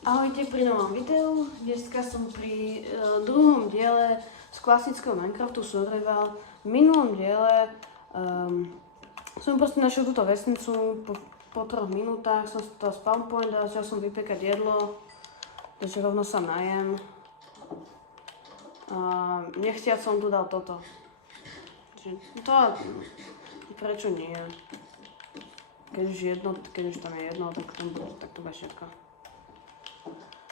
Ahojte pri novom videu. Dneska som pri druhom diele z klasického Minecraftu Survival. V minulom diele som proste našiel túto vesnicu. Po 3 minútach som si to spawn point a začal som vypekať jedlo, takže rovno sa najem. Nechciac som tu dal toto. Čiže to prečo nie? Keď už tam je jedno, tak to bude všetko.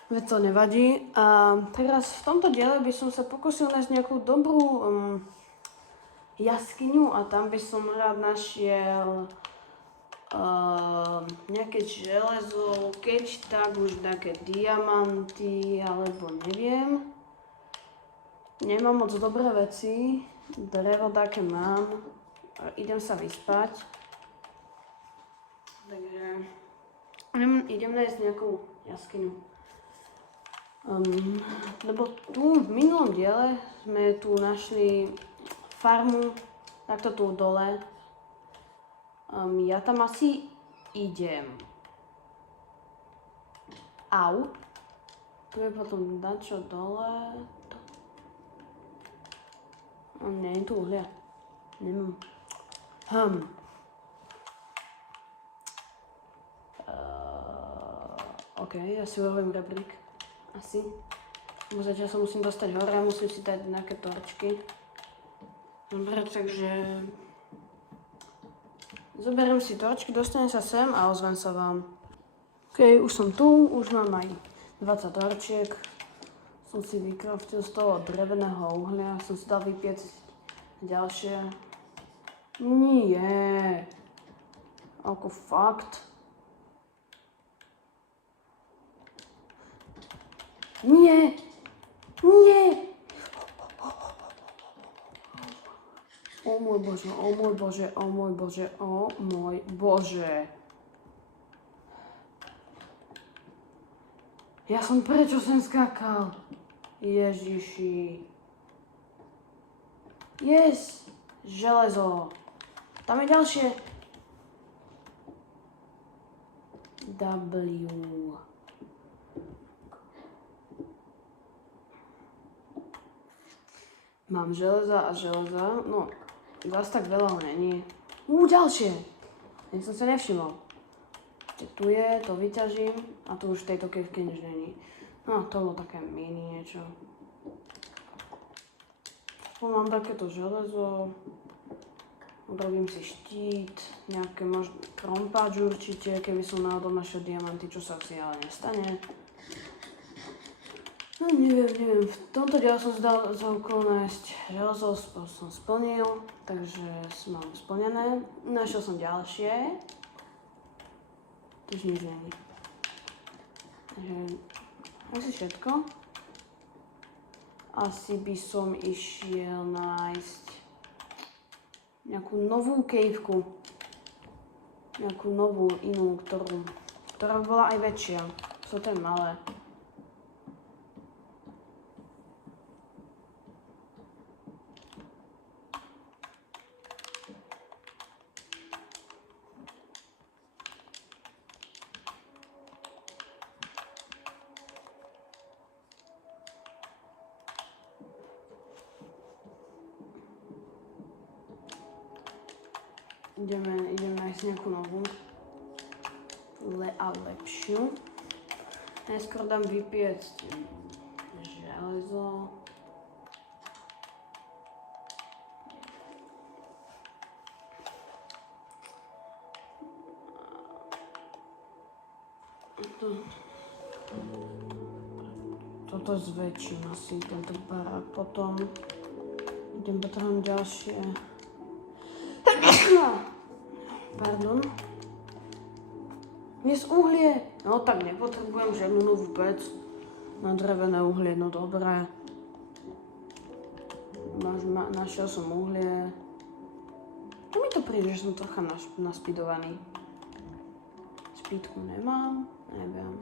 Veď to nevadí. A teraz v tomto diele by som sa pokusil nájsť nejakú dobrú jaskyňu a tam by som rád našiel nejaké železo, keď tak už také diamanty, alebo neviem. Nemám moc dobré veci, drevo také mám, idem sa vyspať. Takže idem nájsť nejakú jaskyňu. Lebo tu v minulom diele sme tu našli farmu, takto tu dole. Ja tam asi idem. Au. Tu je potom dačo dole. Nie je tu uhlia. Nemám. OK, ja si urobím rebrík. Asi. Zatiaľ sa musím dostať hore a musím si dať nejaké torčky. Dobre, takže zoberiem si torčky, dostanem sa sem a ozvem sa vám. OK, už som tu, už mám aj 20 torčiek. Som si vykraftil z toho dreveného uhlia, som si dal vypiec ďalšie. Nie. Ako fakt. Nie! Nie! O môj bože, o môj bože, o môj bože, o môj bože. Ja som prečo sem skákal? Ježiši. Yes! Železo. Tam je ďalšie. W. Mám železa a železa, no zase tak veľa ho není. Ďalšie! Ja som sa nevšimol. Tu je, to vyťažím a tu už v tejto kevke nič není. No to bolo také mini niečo. Mám takéto železo. Urobím si štít, nejaké možno krompáč určite, keby som náhodou našiel diamanty, čo sa asi ale nestane. No neviem, v tomto diele som si dal za úkol nájsť železo, som splnil, takže mám splnené. Našiel som ďalšie, takže nič není. Takže asi všetko. Asi by som išiel nájsť nejakú novú caveku. Nejakú novú, inú, ktorá bola aj väčšia. Sú to malé. Ideme nájsť nejakú novú a lepšiu. Najskôr dám vypiecť železo. Toto zväčším asi, tento barák. Potom potrebujem ďalšie. Pardon. Dnes uhlie. No tak nepotrebujem žiadnu novú pec. Na drevené uhlie, no dobré. Našiel som uhlie. Čo mi to príde, že som trocha naspidovaný? Spítku nemám, neviem.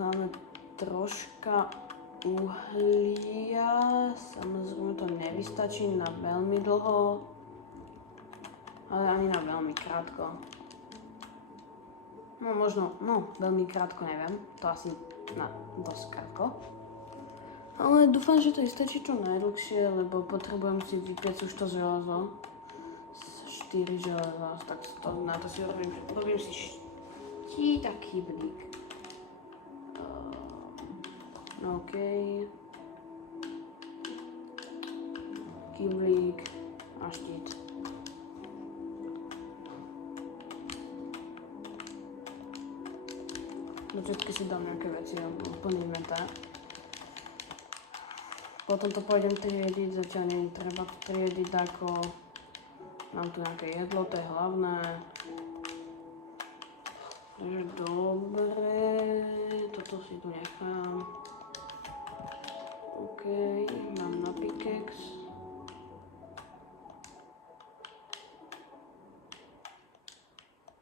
Máme troška uhlia, samozrejme to nevystačí na veľmi dlho. ale ani na veľmi krátko. No možno, veľmi krátko neviem, to asi na dosť krátko. Ale dúfam, že to je stačí čo najdlhšie, lebo potrebujem si vypiec už to železo. 4 železa, tak na to si robím si taký blík. OK. Kyblík a štít. Vždycky si dám nejaké veci a plníme tak. Potom to pôjdem triediť, zatiaľ nie je treba to triediť ako... Mám tu nejaké jedlo, to je hlavné. Takže dobre, toto si tu nechám. OK, mám na pickaxe.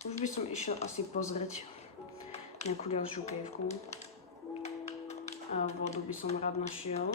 Už by som išiel asi pozrieť nejakú ďalšiu kievku. A vodu by som rád našiel.